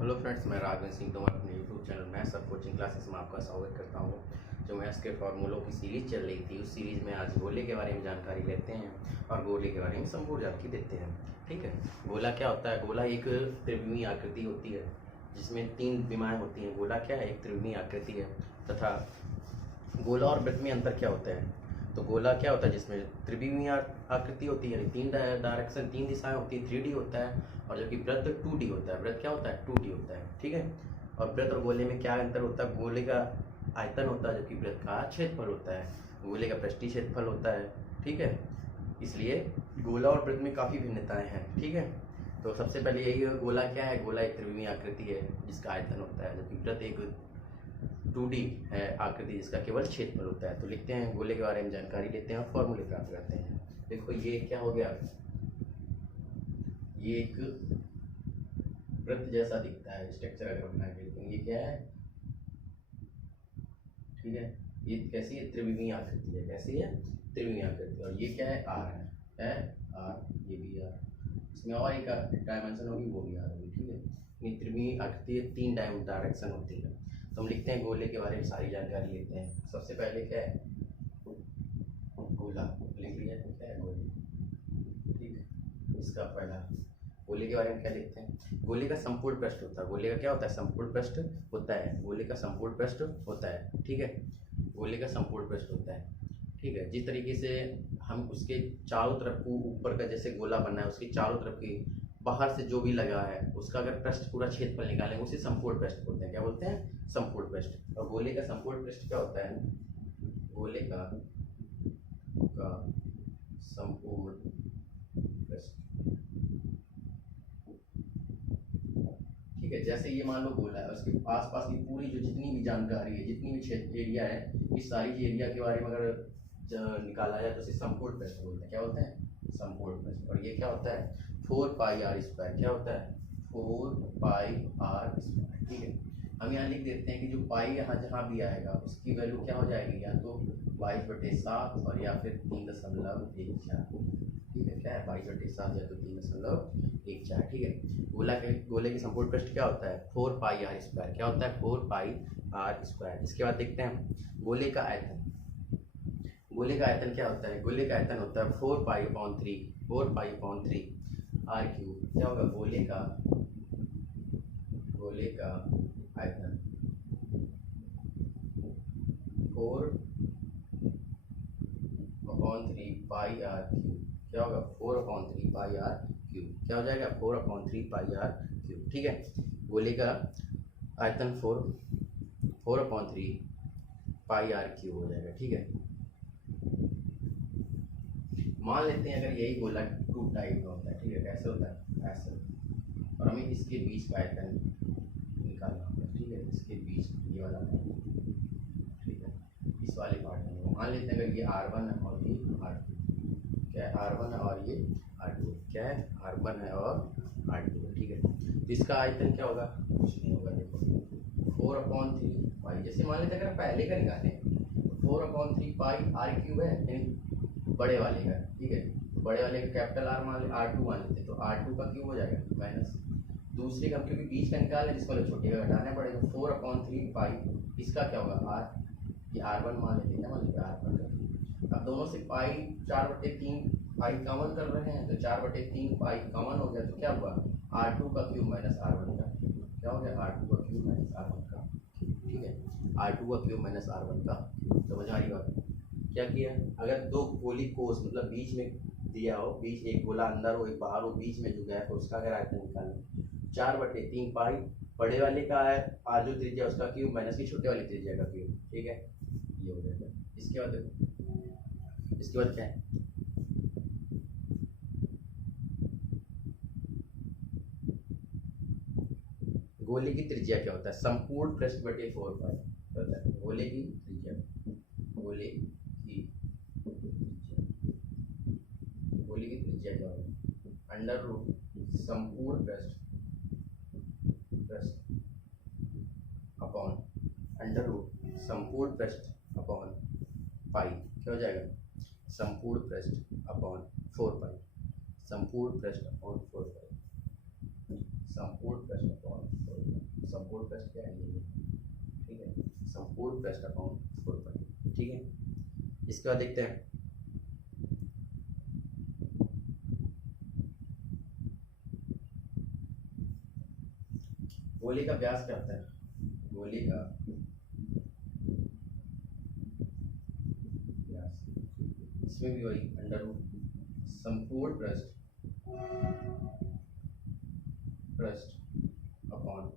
Hello friends, मैं राघवेंद्र सिंह तोमर अपने YouTube channel maths और कोचिंग क्लासेस में आपका स्वागत करता हूं। जो मैथ्स के फार्मूलों की सीरीज़ चल रही थी, उस सीरीज़ में आज गोले के बारे में जानकारी लेते हैं और गोले के बारे में संपूर्ण जानकारी देते हैं। ठीक है, गोला क्या होता है? गोला एक त्रिविमीय आकृति होती है जिसमें 3 विमाएँ होती हैं। गोला क्या है? एक त्रिविमीय आकृति है। तथा गोला और वृत्त में अंतर क्या होता है? तो गोला क्या होता है? जिसमें त्रिविमीय आकृति होती है, 3 डायरेक्शन 3 दिशाएं होती है, 3D होता है। और जबकि वृत्त 2D होता है। वृत्त क्या होता है? 2D होता है। ठीक है, और वृत्त और गोले में क्या अंतर होता है? गोले का आयतन होता है जबकि वृत्त का क्षेत्रफल होता है। गोले का पृष्ठीय क्षेत्रफल होता है। ठीक है, इसलिए गोला और वृत्त में काफ़ी भिन्नताएं हैं। ठीक है, तो सबसे पहले यही है, गोला क्या है? गोला एक त्रिविमीय आकृति है जिसका आयतन होता है, जबकि वृत्त एक 2D है आकृति जिसका केवल क्षेत्रफल होता है। तो लिखते हैं, गोले के बारे में जानकारी लेते हैं और फॉर्मूले प्राप्त करते हैं। देखो, ये क्या हो गया? ये एक वृत्त जैसा दिखता है स्ट्रक्चर अगर बना के, लेकिन ये क्या है? ठीक है, ये कैसी है? त्रिविमीय आकृति है। कैसी है? त्रिविमीय आकृति। और ये क्या है? आर है आर, ये भी आर। इसमें और एक डायमेंशन होगी, वो भी आर होगी। ठीक है, ये त्रिविमीय आकृति 3 डायरेक्शन होती है। तो हम लिखते हैं, गोले के बारे में सारी जानकारी लेते हैं। सबसे पहले क्या है? गोला लिख लिया। क्या है? गोले। ठीक है, इसका पहला गोले के बारे में क्या लिखते हैं? गोले का संपूर्ण पृष्ठ होता है। गोले का क्या होता है? संपूर्ण पृष्ठ होता है। गोले का संपूर्ण पृष्ठ होता है। ठीक है, गोले का संपूर्ण पृष्ठ होता है। ठीक है, जिस तरीके से हम उसके चारों तरफ को, ऊपर का जैसे गोला बना है, उसके चारों तरफ की बाहर से जो भी लगा है उसका अगर पृष्ठ पूरा क्षेत्रफल निकालेंगे, उसे संपूर्ण पृष्ठ बोलते हैं। क्या बोलते हैं? संपूर्ण पृष्ठ। और गोले का संपूर्ण पृष्ठ क्या होता है? गोले का संपूर्ण पृष्ठ। ठीक है, जैसे ये मान लो गोला है, उसके आसपास की पूरी जो जितनी भी जानकारी है, जितनी भी क्षेत्र एरिया है, इस सारी एरिया के बारे में अगर निकाला जाए तो इसे संपूर्ण पृष्ठ बोलते हैं। क्या होते हैं? संपूर्ण पृष्ठ। और ये क्या होता है? 4πr²। क्या होता है? 4πr²। ठीक है, हम यहाँ लिख देते हैं कि जो पाई यहाँ जहाँ भी आएगा उसकी वैल्यू क्या हो जाएगी? या तो 22/7 और या फिर 3.14। ठीक है, क्या है? 22/7 या तो 3.14। ठीक है, गोले के संपूर्ण पृष्ठ क्या होता है? 4πr²। क्या होता है? 4πr²। इसके बाद देखते हैं गोले का आयतन। गोले का आयतन क्या होता है? गोले का आयतन होता है 4π/3 r³। क्या होगा? गोले का आयतन 4/3πr³। क्या होगा? 4/3πr³। क्या हो जाएगा? 4/3πr³। ठीक है, गोले का आयतन 4/3πr³ हो जाएगा। ठीक है, मान लेते हैं अगर यही गोला 2 टाइप का होता है। ठीक है, कैसे होता है? ऐसे। और हमें इसके बीच का आयतन निकालना होगा। ठीक है, इसके बीच ये वाला पार्ट। ठीक है, इस वाले पार्ट में मान लेते हैं अगर ये R1 है और ये R2। क्या है? R1 है और ये R2। क्या है? R1 है और R2। ठीक है, तो इसका आयतन क्या होगा? कुछ नहीं होगा। देखो, 4/3π, जैसे मान लेते हैं अगर पहले का निकालें, 4/3πr³ है, यानी बड़े वाले का। ठीक है, तो बड़े वाले का कैपिटल R मान ले, R2 मान लेते हैं, तो R2 का क्यूब हो जाएगा माइनस दूसरे का, क्योंकि बीच का निकाल है जिसको छोटे का घटाना पड़ेगा। 4/3π, इसका क्या होगा? R, ये R1 मान लेते हैं। मान लेते हैं R1 का। अब दोनों से पाई 4/3 पाई कॉमन कर रहे हैं, तो 4/3 पाई कॉमन हो गया, तो क्या हुआ? R2 का क्यूब माइनस R1 का। क्या हो गया? R2 का क्यूब माइनस R1 का। ठीक है, R2 का क्यूब माइनस R1 का। समझ आ रही बात? क्या किया? अगर 2 गोली कोस मतलब बीच में दिया हो, बीच एक गोला अंदर हो एक बाहर हो, बीच में जो गैप हो उसका अगर आयतन निकालना, 4/3π बड़े वाले का है आजू त्रिज्या उसका क्यूब माइनस की छोटे वाली त्रिज्या का क्यूब। ठीक है, ये हो जाएगा। इसके बाद देखो, इसके बाद क्या है? गोले की त्रिज्या क्या होता है? संपूर्ण पृष्ठ बटे 4π होता है। गोले की त्रिज्या, गोले की त्रिज्या क्या होगी? √ संपूर्ण पृष्ठ अपॉन √ संपूर्ण पृष्ठ अपॉन पाई। क्या हो जाएगा? संपूर्ण पृष्ठ अपॉन 4π। संपूर्ण पृष्ठ अपॉन 4π। संपूर्ण पृष्ठ अपॉन 4 संपूर्ण पृष्ठ क्या है ये, ठीक है, संपूर्ण पृष्ठ अपॉन 4 ठीक है। इसके बाद देखते हैं गोले का व्यास क्या होता है, गोले का व्यास, इसमें भी वही अंडर रूट संपूर्ण पृष्ठ अपॉन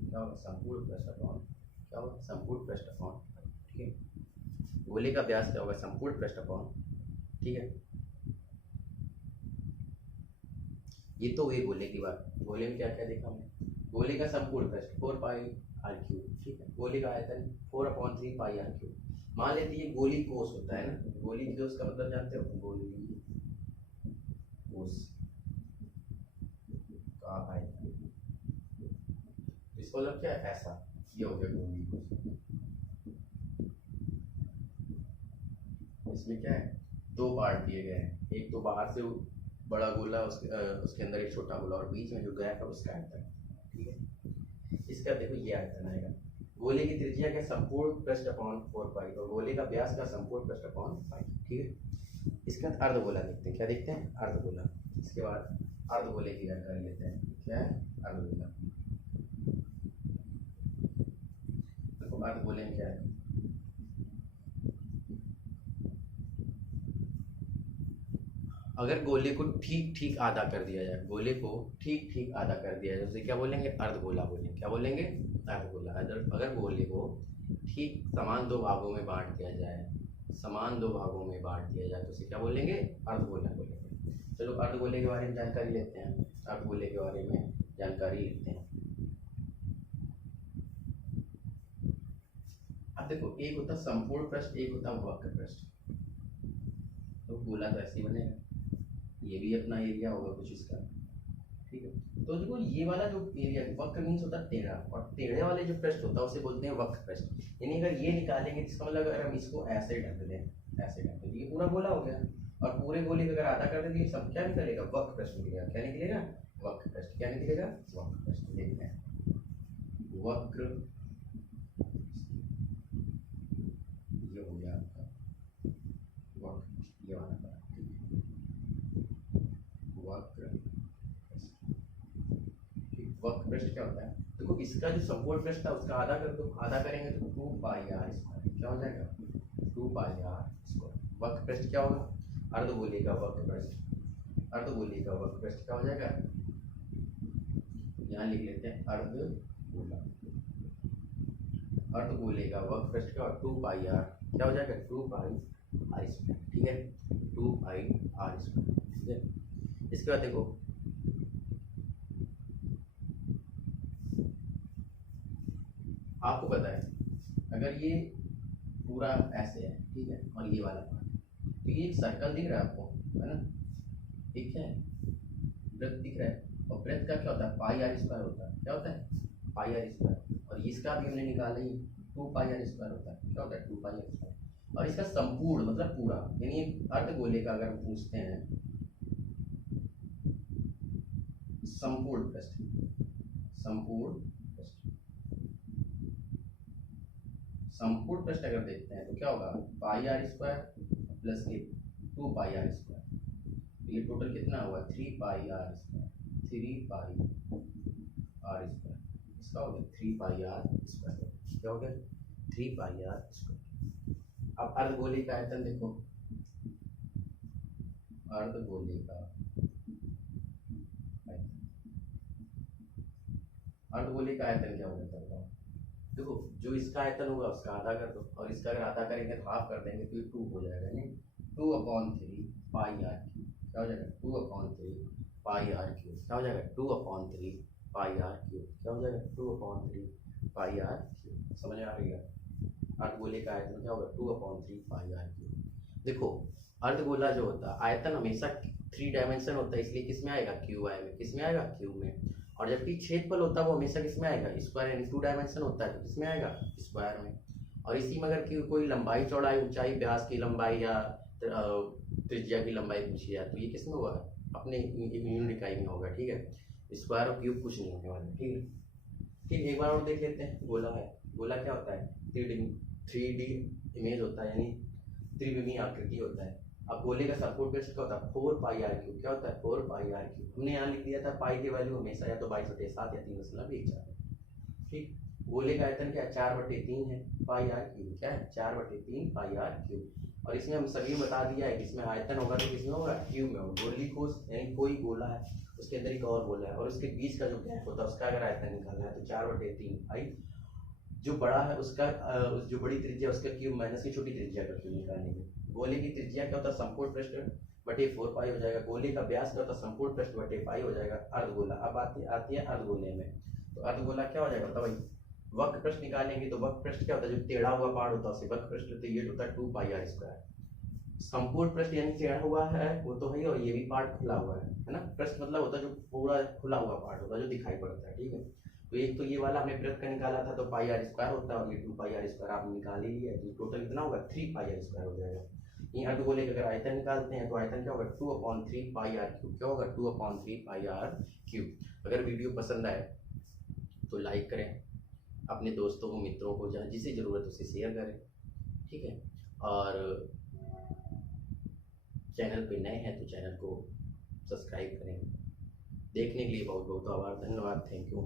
क्या होगा, संपूर्ण पृष्ठ अपॉन क्या होगा, संपूर्ण पृष्ठ अपॉन, ठीक है। गोले का व्यास क्या होगा, संपूर्ण पृष्ठ अपॉन, ठीक है। ये तो हुई गोले की बात। गोले में क्या क्या देखा हमने, गोले का संपूर्ण पृष्ठ 4 पाई आर क्यूब, ठीक है। गोले का आयतन 4/3 पाई आर क्यूब। मान लेते हैं ये गोली कोस होता है ना, गोली कोस का मतलब जानते हो, गोली कोस का आयतन, इसका मतलब क्या है, ऐसा, ये हो गया गोली कोस। इसमें क्या है, 2 पार्ट दिए गए हैं, एक तो बाहर से बड़ा गोला, उसके अंदर एक छोटा गोला, और बीच में जो गैप है उसका आयतन, ठीक है। इसका देखो ये आयतन आएगा, गोले की त्रिज्या का संपूर्ण पृष्ठ अपॉन 4 पाई, और गोले का व्यास का संपूर्ण पृष्ठ अपॉन पाई, ठीक है। इसके बाद अर्धगोला देखते हैं, क्या देखते हैं, अर्धगोला। इसके बाद अर्धगोले की जानकारी लेते हैं, क्या है अर्धगोला। देखो अर्धगोले में क्या है, अगर गोले को ठीक ठीक आधा कर दिया जाए, गोले को ठीक ठीक आधा कर दिया जाए, उसे क्या बोलेंगे, अर्धगोला बोलेंगे। क्या बोलेंगे, अर्धगोला। अगर गोले को ठीक समान 2 भागों में बांट दिया जाए, समान 2 भागों में बांट दिया जाए, तो उसे क्या बोलेंगे, अर्धगोला बोलेंगे। चलो अर्धगोले के बारे में जानकारी लेते हैं, अर्धगोले के बारे में जानकारी लेते हैं। अब देखो, एक होता संपूर्ण पृष्ठ, एक होता वक्र पृष्ठ। तो गोला तो ऐसे ही बनेगा, ये भी अपना एरिया होगा कुछ इसका, ठीक है। तो देखो ये वाला जो एरिया, वक्र मीन्स होता है टेढ़ा, और टेढ़े वाले जो पृष्ठ होता है उसे बोलते हैं वक्र पृष्ठ। यानी अगर ये निकालेंगे, इसका मतलब अगर हम इसको ऐसे ढक दें, ऐसे ढक दें, ये पूरा गोला हो गया, और पूरे गोले का अगर आधा कर दें, सब क्या निकलेगा, वक्र पृष्ठ निकलेगा। क्या निकलेगा, वक्र पृष्ठ। क्या निकलेगा, वक्र पृष्ठ। देखते हैं वक्र, ये हो गया आपका वक्र, ये वाला वक्र पृष्ठ क्या होता है। देखो इसका जो संपूर्ण पृष्ठ था उसका आधा कर दो, आधा करेंगे तो 2 पाई आर स्क्वायर, क्या हो जाएगा, 2 पाई आर स्क्वायर। वक्र पृष्ठ क्या होगा, अर्धगोले का वक्र पृष्ठ, अर्धगोले का वक्र पृष्ठ क्या हो जाएगा, यहाँ लिख लेते हैं अर्धगोला, अर्धगोले का वक्र पृष्ठ का 2 पाई आर क्या हो जाएगा, 2 पाई आर स्क्वायर, ठीक है, 2 पाई आर स्क्वायर, ठीक है। इसके बाद देखो आपको पता है, अगर ये पूरा ऐसे है, ठीक है, और ये वाला पार्ट, तो ये एक सर्कल दिख रहा है आपको, है ना, ठीक है, वृत्त दिख रहा है, और वृत्त का क्या होता है, पाई आर स्क्वायर होता है। क्या होता है, पाई आर स्क्वायर। और इसका भी हमने निकाला ही 2 पाई आर स्क्वायर होता है। क्या होता है, 2 पाई आर स्क्वायर। और इसका संपूर्ण मतलब पूरा, यानी अर्धगोले का अगर पूछते हैं, संपूर्ण पृष्ठ, संपूर्ण संपूर्ण पृष्ठ अगर देखते हैं तो क्या होगा, pi R square plus 2 pi R square, तो ये टोटल कितना हुआ, 3 pi R square, 3 pi R square, इसका हो गया 3 पाई आर स्क्वायर, क्या हो गया, 3 पाई आर स्क्वायर। अब अर्धगोले का आयतन देखो, अर्धगोले का आयतन, अर्धगोले का आयतन क्या होगा बताओ। देखो जो इसका आयतन होगा उसका आधा कर दो, और इसका अगर आधा करेंगे तो हाफ कर देंगे, तो ये 2 हो जाएगा, नहीं 2/3 पाई आर क्यूब, क्या हो जाएगा, 2/3 पाई आर क्यूब, क्या हो जाएगा, 2/3 पाई आर क्यूब, क्या हो जाएगा, 2/3 पाई आर क्यूब। समझ में आ रही है, अर्धगोले का आयतन क्या होगा, 2/3 पाई आर क्यूब। देखो अर्धगोला जो होता है आयतन हमेशा 3 डायमेंशन होता है, इसलिए किस में आएगा, क्यूब आई में, किस में आएगा, क्यूब में। और जबकि क्षेत्रफल होता है वो हमेशा किस में आएगा, स्क्वायर, यानी 2 डायमेंशन होता है तो किस में आएगा, स्क्वायर में। और इसी में अगर कोई लंबाई, चौड़ाई, ऊंचाई, व्यास की लंबाई या त्रिज्या की लंबाई पूछी जाए तो ये किस में होगा, अपने यूनिट इकाई में होगा, ठीक है। स्क्वायर और क्यूब कुछ नहीं होने वाला, ठीक है। ठीक, एक बार और देख लेते हैं। गोला है, गोला क्या होता है? 3D इमेज होता है, यानी त्रिविमीय आकृति होता है। अब गोले का सपोर्ट बेस क्या होता है? 4πr3। क्या होता है? 4πr3। हमने यहाँ लिख दिया था पाई की वैल्यू हमेशा या तो 22/7 या 3.14। ठीक, गोले का आयतन क्या है? 4/3 है, πr3 क्या है? 4/3 πr3। और इसमें हम सभी बता दिया है कि इसमें आयतन होगा तो किसमें होगा? क्यूब में होगा। गोली को यानी कोई गोला है, उसके अंदर एक और गोला है और उसके बीच का जो गैप होता है उसका अगर आयतन निकालना है तो 4/3 पाई, जो बड़ा है उसका जो बड़ी त्रिज्या उसका क्यूब माइनस की छोटी त्रिज्या का क्यूब निकालेंगे। गोले की त्रिज्या क्या होता है? संपूर्ण पृष्ठ बटे 4 पाई हो जाएगा। गोले का व्यास क्या होता है? संपूर्ण पृष्ठ बटे पाई हो जाएगा। अर्धगोला अब आती है अर्धगोले में। तो अर्धगोला क्या हो जाएगा? बताओ भाई। वक्र पृष्ठ निकालेंगे तो वक्र पृष्ठ क्या होता है? जो टेढ़ा हुआ पार्ट होता है उसे वक्र पृष्ठ, तो ये होता है 2πr²। संपूर्ण पृष्ठ यानी टेढ़ा हुआ है वो तो है, और ये भी पार्ट खुला हुआ है ना। पृष्ठ मतलब होता है जो पूरा खुला हुआ पार्ट होता है जो दिखाई पड़ता है, ठीक है। तो एक तो ये वाला हमने पृष्ठ का निकाला था तो πr² होता है, और ये 2πr² आपने निकाल ही लिया, तो टोटल कितना होगा? 3πr² हो जाएगा। ये अर्धगोले का अगर आयतन निकालते हैं तो आयतन क्या होगा? 2/3πr3। क्या होगा? 2/3πr3। अगर वीडियो पसंद आए तो लाइक करें, अपने दोस्तों को, मित्रों को, जहाँ जिसे ज़रूरत उसे शेयर करें, ठीक है। और चैनल पे नए हैं तो चैनल को सब्सक्राइब करें। देखने के लिए बहुत बहुत आभार, धन्यवाद, थैंक यू।